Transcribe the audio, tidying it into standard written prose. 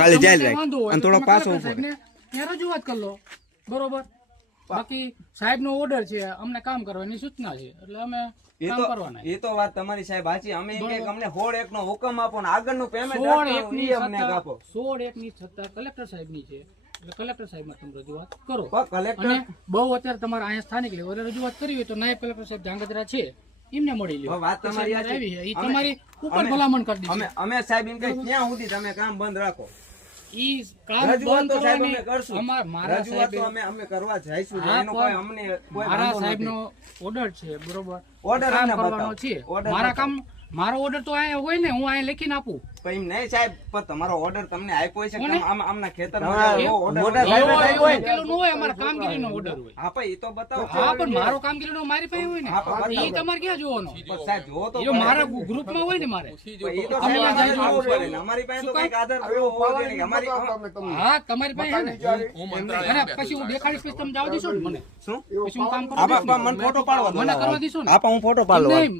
ખાલી ચાલ રાખ અને થોડો પાછો ઉપર ત્યાં રજૂઆત કરી લો બરોબર બાકી સાહેબ નો ઓર્ડર છે અમને કામ કરવાની સૂચના છે એટલે અમે કામ કરવાના એ તો વાત તમારી સાહેબ સાચી અમે અમને 16/1 નો હુકમ આપો ને આગળનું પેમેન્ટ 16/1 ની અમને આપો 16/1 ની સત્તા કલેક્ટર સાહેબ ની છે એટલે કલેક્ટર સાહેબ માં તમે રજૂઆત કરો કલેક્ટર અને બહુ અત્યારે તમારે અહીંયા સ્થાનિક લેવલે રજૂઆત કરવી હોય તો નાયબ કલેક્ટર સાહેબ ધ્રાંગધ્રા છે એમને મળી લ્યો વાત તમારી આવી છે એ તમારી ઉપર ભલામણ કરી દીધી અમે સાહેબ એમ કે ક્યાં સુધી તમે કામ બંધ રાખો ઈ કામ રજૂઆત બંધ તો સાહેબ અમે કરવાની કરશું મારા રજૂઆત સાહેબ તો અમે કરવા જઈશું એનો કોઈ અમને કોઈ મારા વાંધો સાહેબ નથી. નો ઓર્ડર છે બરોબર ઓર્ડર કામ અમને કરવાનો બતાવો. છે ઓર્ડર મારા બતાવો. કામ મારો ઓર્ડર તો અહીંયા હોય ને હું અહીંયા લખીને આપું પણ એમ નહીં સાહેબ પણ તમારો ઓર્ડર તમને આપ્યો છે કોને? આમના ખેતર મોટા એવો પેલું ન હોય અમારા કામગીરીનો ઓર્ડર હોય હા પણ એ તો બતાવો હા પણ મારો કામગીરીનો મારી પાસે હોય ને હા, પણ બતાવો. એ તમારે ક્યાં જોવાનો પણ સાહેબ જો તો એ મારા ગ્રુપમાં હોય ને મારે પણ એ તો સાહેબ અમારે જોવું પડે ને. અમારી પાસે તો કઈક આધાર પુરાવો હોવો જોઈએ ને. અમારી હા તમારી પાસે છે ને અને પછી હું દેખાડીશ પછી તમે જવા દેશો ને મને શું પછી હું કામ આપા કરવા મને ફોટો પાડવા દો મને કરવા દેશો ને આપા હું ફોટો પાડવા નહીં